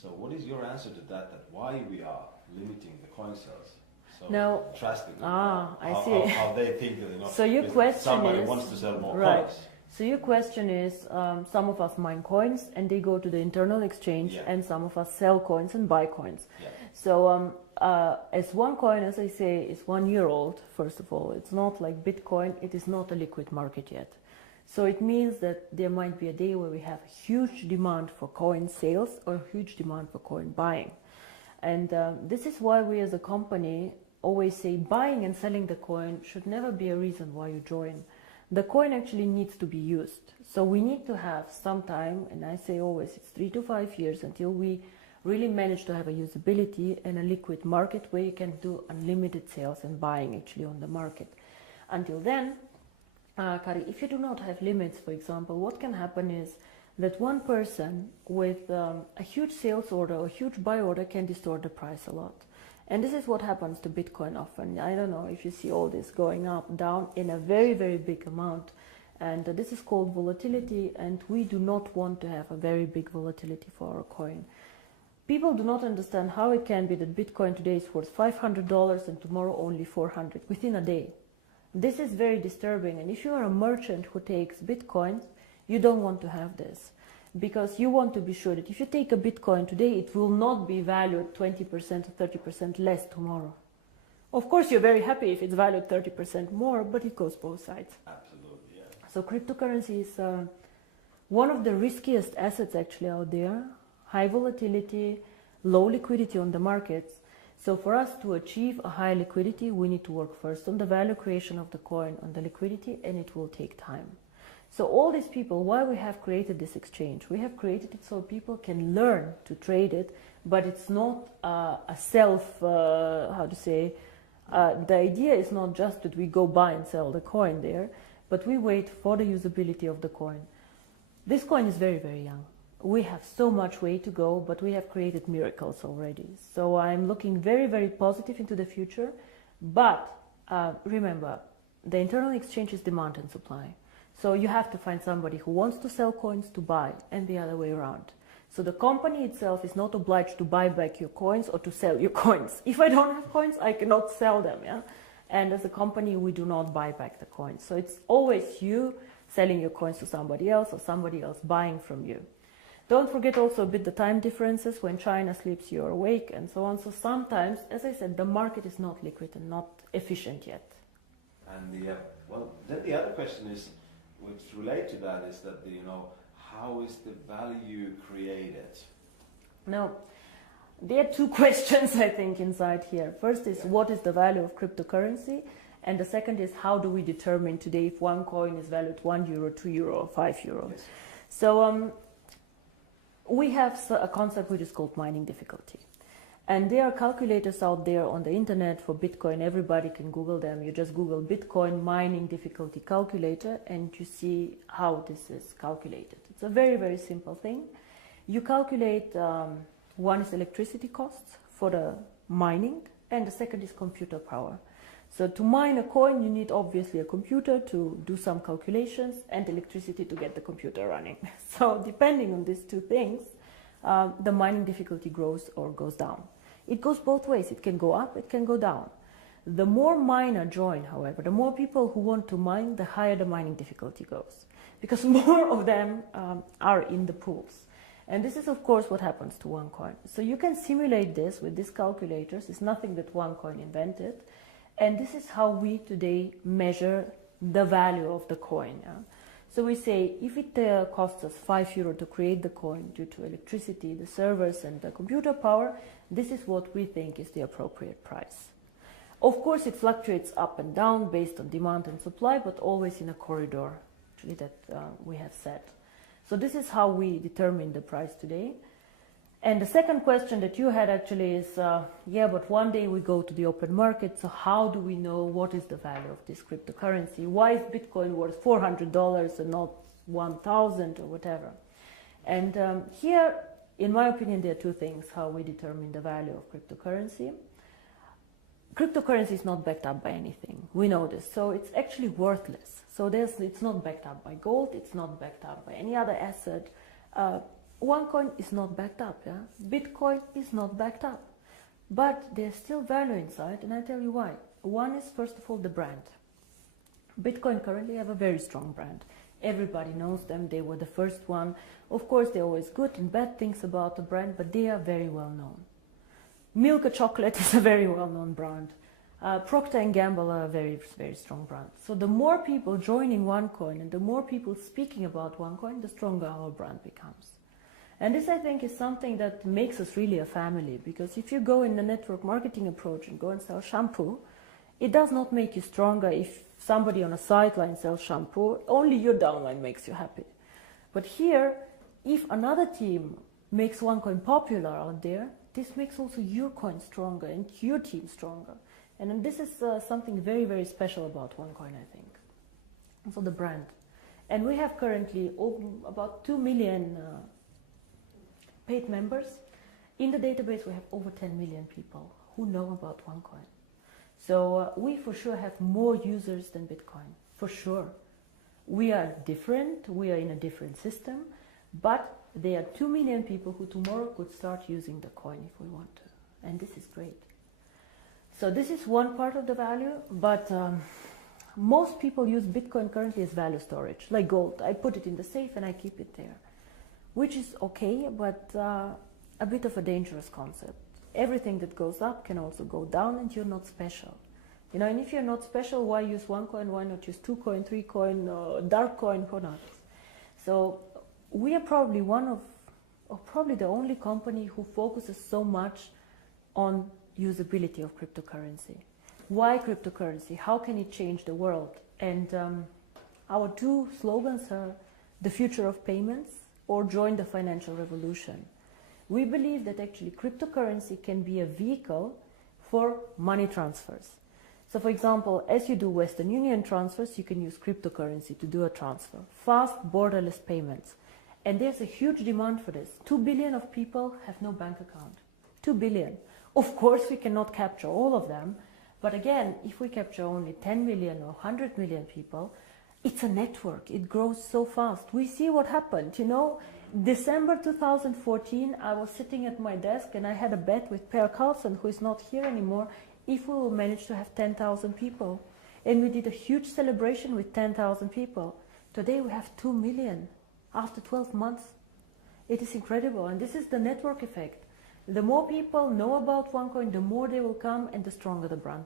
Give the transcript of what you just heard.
So what is your answer to that, that why we are limiting the coin sales so Now, drastically? I see. How they think that, you know, so your question somebody is, wants to sell more right. coins. So your question is, some of us mine coins and they go to the internal exchange, and some of us sell coins and buy coins. Yeah. So as one coin, as I say, is 1 year old, first of all, it's not like Bitcoin, it is not a liquid market yet. So it means that there might be a day where we have huge demand for coin sales or huge demand for coin buying. And this is why we as a company always say buying and selling the coin should never be a reason why you join. The coin actually needs to be used. So we need to have some time, and I say always it's 3 to 5 years until we really manage to have a usability and a liquid market where you can do unlimited sales and buying actually on the market. Until then, Kari, if you do not have limits, for example, what can happen is that one person with a huge sales order or huge buy order can distort the price a lot. And this is what happens to Bitcoin often. I don't know if you see all this going up, down in a very, very big amount. And this is called volatility, and we do not want to have a very big volatility for our coin. People do not understand how it can be that Bitcoin today is worth $500 and tomorrow only 400 within a day. This is very disturbing, and if you are a merchant who takes Bitcoin, you don't want to have this. Because you want to be sure that if you take a Bitcoin today, it will not be valued 20% or 30% less tomorrow. Of course, you're very happy if it's valued 30% more, but it goes both sides. Absolutely, yeah. So cryptocurrency is one of the riskiest assets actually out there. High volatility, low liquidity on the markets. So for us to achieve a high liquidity, we need to work first on the value creation of the coin, on the liquidity, and it will take time. So all these people, why we have created this exchange? We have created it so people can learn to trade it, but it's not a self, the idea is not just that we go buy and sell the coin there, but we wait for the usability of the coin. This coin is very, very young. We have so much way to go, but we have created miracles already. So I'm looking very, very positive into the future. But remember, the internal exchange is demand and supply. So you have to find somebody who wants to sell coins to buy, and the other way around. So the company itself is not obliged to buy back your coins or to sell your coins. If I don't have coins, I cannot sell them. Yeah? And as a company, we do not buy back the coins. So it's always you selling your coins to somebody else or somebody else buying from you. Don't forget also a bit the time differences. When China sleeps, you're awake, and so on. So sometimes, as I said, the market is not liquid and not efficient yet. And then the other question is, which relate to that, is that how is the value created? Now, there are two questions I think inside here. First is what is the value of cryptocurrency, and the second is how do we determine today if one coin is valued €1, €2, or €5? Yes. So we have a concept which is called mining difficulty. And there are calculators out there on the internet for Bitcoin. Everybody can Google them. You just Google Bitcoin mining difficulty calculator and you see how this is calculated. It's a very, very simple thing. You calculate, one is electricity costs for the mining, and the second is computer power. So to mine a coin, you need obviously a computer to do some calculations and electricity to get the computer running. So depending on these two things, the mining difficulty grows or goes down. It goes both ways. It can go up, it can go down. The more miner join, however, the more people who want to mine, the higher the mining difficulty goes. Because more of them are in the pools. And this is, of course, what happens to one coin. So you can simulate this with these calculators. It's nothing that one coin invented. And this is how we today measure the value of the coin. Yeah? So we say if it costs us €5 to create the coin due to electricity, the servers and the computer power, this is what we think is the appropriate price. Of course, it fluctuates up and down based on demand and supply, but always in a corridor actually that we have set. So this is how we determine the price today. And the second question that you had actually is, but one day we go to the open market, so how do we know what is the value of this cryptocurrency? Why is Bitcoin worth $400 and not 1,000 or whatever? And here, in my opinion, there are two things how we determine the value of cryptocurrency. Cryptocurrency is not backed up by anything. We know this. So it's actually worthless. So it's not backed up by gold. It's not backed up by any other asset. OneCoin is not backed up, yeah? Bitcoin is not backed up. But there's still value inside, and I tell you why. One is, first of all, the brand. Bitcoin currently have a very strong brand. Everybody knows them, they were the first one. Of course, there are always good and bad things about the brand, but they are very well known. Milka Chocolate is a very well-known brand. Procter & Gamble are a very, very strong brand. So the more people joining OneCoin and the more people speaking about OneCoin, the stronger our brand becomes. And this, I think, is something that makes us really a family, because if you go in the network marketing approach and go and sell shampoo, it does not make you stronger if somebody on a sideline sells shampoo. Only your downline makes you happy. But here, if another team makes OneCoin popular out there, this makes also your coin stronger and your team stronger. And this is something very, very special about OneCoin, I think. So the brand. And we have currently about 2 million paid members. In the database, we have over 10 million people who know about OneCoin. So we for sure have more users than Bitcoin, for sure. We are different, we are in a different system, but there are 2 million people who tomorrow could start using the coin if we want to. And this is great. So this is one part of the value, but most people use Bitcoin currently as value storage, like gold. I put it in the safe and I keep it there, which is okay, but a bit of a dangerous concept. Everything that goes up can also go down, and you're not special. You know, and if you're not special, why use OneCoin? Why not use 2 coin, 3 coin, dark coin, or not? So we are probably one of, or probably the only company who focuses so much on usability of cryptocurrency. Why cryptocurrency? How can it change the world? And our 2 slogans are the future of payments or join the financial revolution. We believe that actually cryptocurrency can be a vehicle for money transfers. So for example, as you do Western Union transfers, you can use cryptocurrency to do a transfer. Fast, borderless payments. And there's a huge demand for this. 2 billion of people have no bank account. 2 billion. Of course, we cannot capture all of them. But again, if we capture only 10 million or 100 million people, it's a network. It grows so fast. We see what happened, you know. December 2014, I was sitting at my desk and I had a bet with Per Carlson, who is not here anymore, if we will manage to have 10,000 people. And we did a huge celebration with 10,000 people. Today we have 2 million after 12 months. It is incredible, and this is the network effect. The more people know about OneCoin, the more they will come and the stronger the brand